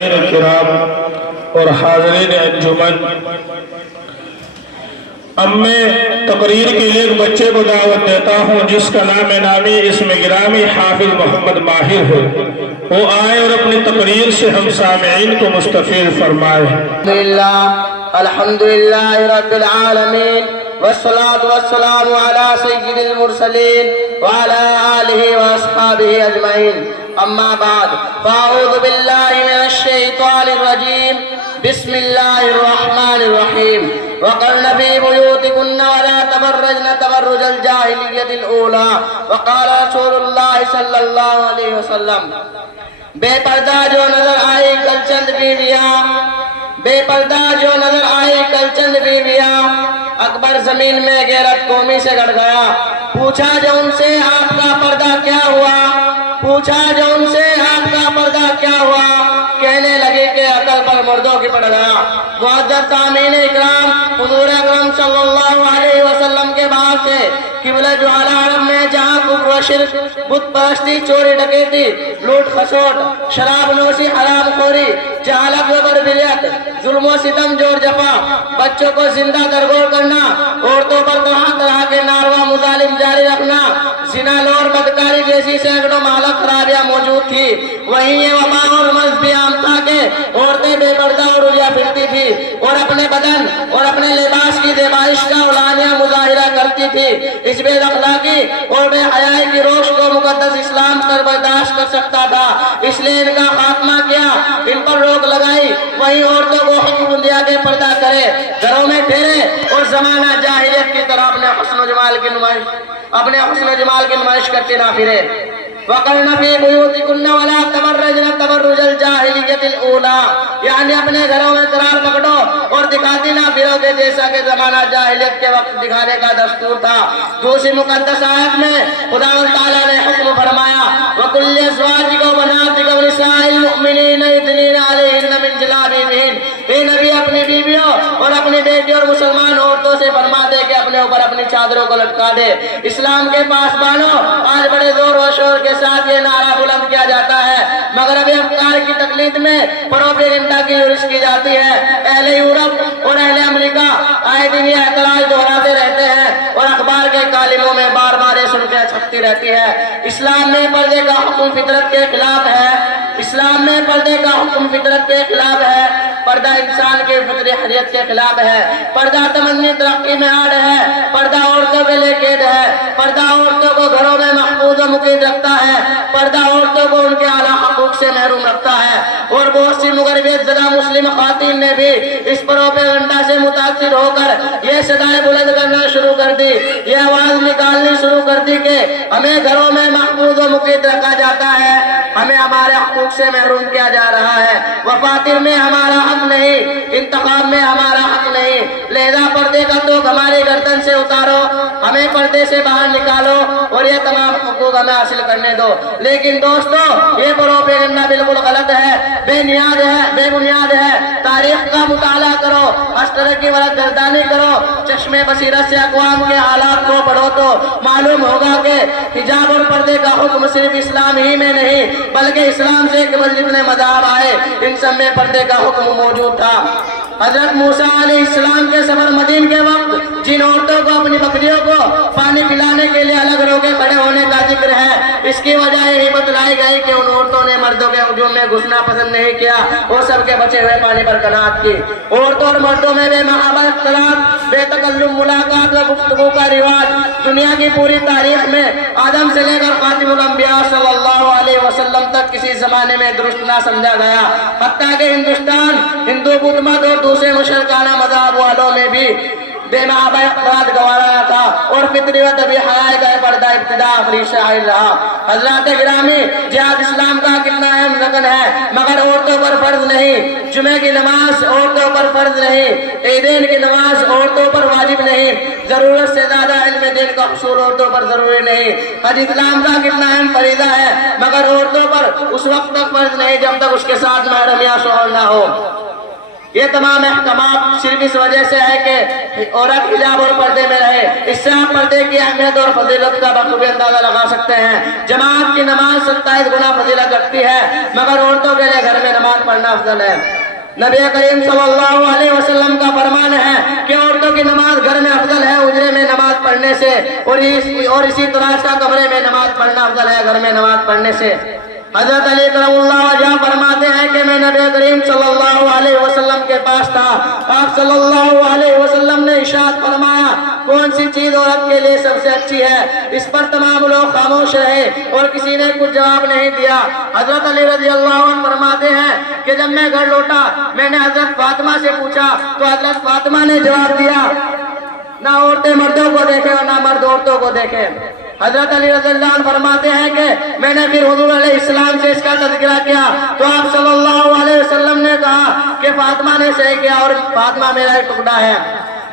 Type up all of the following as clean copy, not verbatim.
کرام اور حاضرین انجمن، اب میں تقریر کے لیے ایک بچے کو دعوت دیتا ہوں جس کا نام نامی اسم گرامی حافظ محمد ماہر ہے۔ وہ آئے اور اپنی تقریر سے ہم سامعین کو مستفید فرمائے۔ الحمدللہ رب العالمین والصلاة والسلام على سید المرسلین وعلى آلہ واصحابہ اجمعین، اما بعد فاعوذ باللہ من الشیطان الرجیم، بسم اللہ الرحمن الرحیم۔ وقرن فی بیوتکن ولا تبرجن تبرج الجاہلیۃ الاولی، وقال رسول اللہ صلی اللہ علیہ وسلم، بے پردہ جو نظر آئی کل چند بیویاں، بے پردہ جو نظر آئی کل چند بیویاں، اکبر زمین میں غیرت قومی سے گڑ گیا۔ پوچھا جو ان سے آپ کا پردہ کیا ہوا، پوچھا جو ان سے آپ کا پردہ کیا ہوا، کہنے لگے کہ عقل پر مردوں کی پڑ گیا۔ معزز سامعین اکرام، حضور اکرم صلی اللہ علیہ وسلم کے بعد سے قبلہ جو عالم میں جہاں کفر و شرک، بت پرستی، چوری ڈکیتی، لوٹ خسوٹ، شراب نوشی، حرام خوری، جہالت و بربریت، ظلم و ستم، جور جفا، بچوں کو زندہ درگور کرنا، عورتوں پر طرح طرح کے ناروا مظالم جاری رکھنا، زنا، لور، بدکاری جیسی سینکڑوں مہلک خرابیاں موجود تھی۔ وہیں یہ وبا اور مرض بھی عام تھا کہ عورتیں بے پردہ اور رجا پھرتی تھی اور اپنے بدن اور اپنے لباس کی زیبائش کا علانیہ مظاہرہ کرتی تھی۔ اس بے اخلاقی اور بے حیائی کی روش کو مقدس اسلام کر برداشت کر سکتا تھا، اس لیے ان کا خاتمہ کیا، ان پر روک لگائی۔ وہیں عورتوں کو حکم دیا کہ پردہ کرے، گھروں میں ٹھہرے اور زمانہ جاہلیت کی طرح اپنے حسن و جمال کی نمائش کرتے نہ پھرے۔ وَقَرْنَ فِي بُيُوتِكُنَّ وَلَا تَبَرَّجْنَ تَبَرُّجَ الْجَاهِلِيَّةِ الْأُولَىٰ، یعنی اپنے گھروں میں قرار پکڑو اور دکھاتی نہ پھرو کہ جیسا کہ زمانہ جاہلیت کے وقت دکھانے کا دستور تھا۔ دوسری مقدس آیت میں خداوند تعالیٰ نے حکم فرمایا، وَقُلْ لِأَزْوَاجِكَ وَبَنَاتِكَ وَنِسَاءِ الْمُؤْمِنِينَ يُدْنِينَ عَلَيْهِنَّ مِن جَلَابِيبِهِنَّ، اے نبی اپنی بیویوں اور اپنی بیٹیوں اور مسلمان عورتوں سے فرما دے کہ اپنے اوپر اپنی چادروں کو لٹکا دے۔ اسلام کے پاسبانوں، آج بڑے زور و شور کے ساتھ یہ نعرہ بلند کیا جاتا ہے، مغربی افکار کی تقلید میں پروپیگنڈا کی یورش کی جاتی ہے۔ اہل یورپ اور اہل امریکہ آئے دن یہ اعتراض دہراتے رہتے ہیں اور اخبار کے کالموں میں بار بار یہ سنتیاں چھپتی رہتی ہے۔ اسلام میں پردے کا حکم فطرت کے خلاف ہے، اسلام میں پردے کا حکم فطرت کے خلاف ہے، پردہ انسان کے فطری حریت کے خلاف ہے، پردہ تمنی ترقی میں آڑ ہے، پردہ عورتوں کے لیے قید ہے، پردہ عورتوں کو گھروں میں محفوظ و مقید رکھتا ہے، پردہ عورتوں کو ان کے اعلیٰ حقوق سے محروم رکھتا ہے۔ اور بہت سی مغربیت زدہ مسلم خواتین نے بھی اس پروپیگنڈا سے متاثر ہو کر یہ صدائیں بلند کرنا شروع کر دی، یہ آواز نکالنی شروع کر دی کہ ہمیں گھروں میں محفوظ و مقید رکھا جاتا ہے، ہمیں ہمارے حقوق سے محروم کیا جا رہا ہے، وفاتر میں ہمارا حق نہیں، انتخاب میں ہمارا حق نہیں، لہذا پردے کا توق ہماری گردن سے اتارو، ہمیں پردے سے باہر نکالو اور یہ تمام حقوق ہمیں حاصل کرنے دو۔ لیکن دوستو، یہ پروپیگنڈا بالکل غلط ہے، بے بنیاد ہے۔ تاریخ کا مطالعہ کرو، اشتر کی ورق گردانی کرو، چشم بصیرت سے اقوام کے حالات کو پڑھو تو معلوم ہوگا کہ حجاب اور پردے کا حکم صرف اسلام ہی میں نہیں بلکہ اسلام سے قبل جتنے مذاہب آئے ان سب میں پردے کا حکم موجود تھا۔ حضرت موسیٰ علیہ السلام کے سفر مدین کے وقت جن عورتوں کو اپنی بکریوں کو پانی پلانے کے لیے الگ روکے کھڑے ہونے کا ذکر ہے، اس کی وجہ یہی بتلائی گئی کہ ان عورتوں نے مردوں کے ہجوم میں گھسنا پسند نہیں کیا، وہ سب کے بچے ہوئے پانی پر قناعت کی۔ عورتوں اور مردوں میں بے محبت، طلاق، بے تکلم، ملاقات و گفتگو کا رواج دنیا کی پوری تاریخ میں آدم سے لے کر خاتم الانبیاء صلی اللہ علیہ وسلم تک کسی زمانے میں درست نہ سمجھا گیا، حتیٰ کہ ہندوستان ہندو بدھ مت اور دوسرے مشرکانہ مذہب والوں میں بھی بے محابہ اقدار گوارا تھا اور فطری و طبی حیاء کا پردہ ابتدا آخری شاعر رہا۔ حضرات گرامی، جہاد اسلام کا کتنا اہم رکن ہے، مگر عورتوں پر فرض نہیں۔ جمعہ کی نماز عورتوں پر فرض نہیں، عیدین کی نماز عورتوں پر واجب نہیں، ضرورت سے زیادہ علم دین کا حصول عورتوں پر ضروری نہیں۔ حج اسلام کا کتنا اہم فریضہ ہے، مگر عورتوں پر اس وقت تک فرض نہیں جب تک اس کے ساتھ محرم یا شوہر نہ ہو۔ یہ تمام احکامات صرف اس وجہ سے ہے کہ عورت حجاب اور پردے میں رہے. اس سے آپ پردے کی اہمیت اور فضیلت کا بخوبی اندازہ لگا سکتے ہیں. جماعت کی نماز 27 گنا فضیلت رکھتی ہے، مگر عورتوں کے لیے گھر میں نماز پڑھنا افضل ہے. نبی کریم صلی اللہ علیہ وسلم کا فرمان ہے کہ عورتوں کی نماز گھر میں افضل ہے اجرے میں نماز پڑھنے سے، اور اسی طرح کا کمرے میں نماز پڑھنا افضل ہے گھر میں نماز پڑھنے سے. حضرت علی کرم اللہ وجہ فرماتے ہیں کہ میں نبی کریم صلی اللہ علیہ وسلم کے پاس تھا. آپ صلی اللہ علیہ وسلم نے ارشاد فرمایا کون سی چیز عورت کے لیے سب سے اچھی ہے؟ اس پر تمام لوگ خاموش رہے اور کسی نے کچھ جواب نہیں دیا. حضرت علی رضی اللہ عنہ فرماتے ہیں کہ جب میں گھر لوٹا میں نے حضرت فاطمہ سے پوچھا تو حضرت فاطمہ نے جواب دیا نہ عورتیں مردوں کو دیکھیں اور نہ مرد عورتوں کو دیکھیں. حضرت علی رضی اللہ عنہ فرماتے ہیں کہ میں نے پھر حضور علیہ السلام سے اس کا تذکرہ کیا تو آپ صلی اللہ علیہ وسلم نے کہا کہ فاطمہ نے صحیح کیا اور فاطمہ میرا ایک ٹکڑا ہے.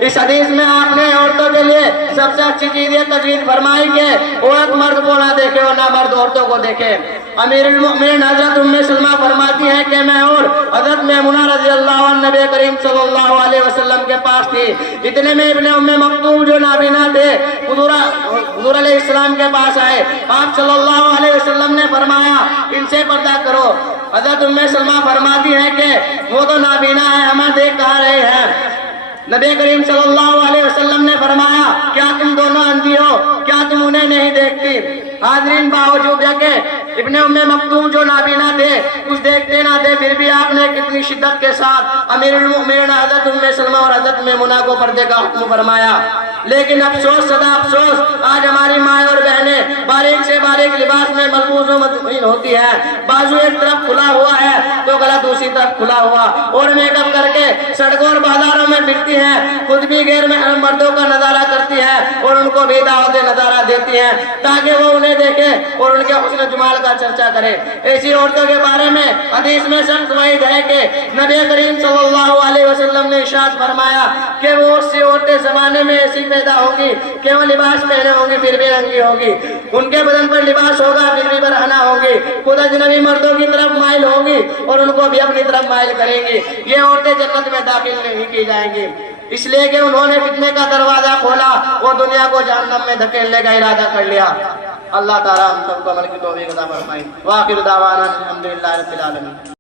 اس حدیث میں آپ نے عورتوں کے لیے سب سے اچھی چیز یہ تجویز فرمائی کہ عورت مرد کو نہ دیکھے اور نہ مرد عورتوں کو دیکھے. امیر المؤمنین حضرت ام سلمہ فرماتی ہیں کہ میں اور حضرت میمونہ رضی اللہ عنہ نبی کریم صلی اللہ علیہ وسلم کے پاس تھی. اتنے میں ابن ام مکتوم جو نابینا تھے حضور علیہ السلام کے پاس آئے. آپ صلی اللہ علیہ وسلم نے فرمایا ان سے پردہ کرو. حضرت ام سلمہ فرماتی ہیں کہ وہ تو نابینا ہے، ہمیں دیکھ کہاں رہے ہیں. نبی کریم صلی اللہ علیہ وسلم نے فرمایا کیا تم دونوں اندھی ہو؟ کیا تم انہیں نہیں دیکھتی؟ حاضرین، باوجود کہ ابن ام مکتوم جو نابینا تھے کچھ دیکھتے نہ تھے، پھر بھی آپ نے کتنی شدت کے ساتھ امیر المؤمنین حضرت ام سلمہ اور حضرت میمونہ کو پردے کا حکم فرمایا. لیکن افسوس صدا افسوس، آج ہماری مائیں اور بہنیں باریک سے باریک لباس میں ملبوس و مطمئن ہوتی ہے. بازو ایک طرف کھلا ہوا ہے تو گلا دوسری طرف کھلا ہوا، اور میک اپ کر کے سڑکوں اور بازاروں میں پھرتی ہیں. خود بھی غیر محرم مردوں کا نظارہ کرتی ہے اور ان کو بھی دعوت نظارہ دیتی ہیں تاکہ وہ انہیں دیکھے اور ان کے حسن جمال کا چرچا کرے. ایسی عورتوں کے بارے میں حدیث میں سخت وعید ہے کہ نبی کریم صلی اللہ علیہ وسلم نے ارشاد فرمایا کہ وہ سی عورتیں زمانے میں ایسی پیدا ہوں گی کہ وہ لباس پہنے ہوں گی پھر بھی رنگی ہوگی، ان کے بدن پر لباس ہوگا پھر بھی برہنہ ہوگی، خود اجنبی مردوں کی طرف مائل ہوگی اور ان کو بھی اپنی طرف مائل کریں گی. یہ عورتیں جنت میں داخل نہیں کی جائیں گی، اس لیے کہ انہوں نے فتنے کا دروازہ کھولا، وہ دنیا کو جہنم میں دھکیلنے کا ارادہ کر لیا. اللہ تعالیٰ ہم سب کو عمل کی توفیق عطا فرمائے. وآخر دعوانا الحمدللہ رب العالمین.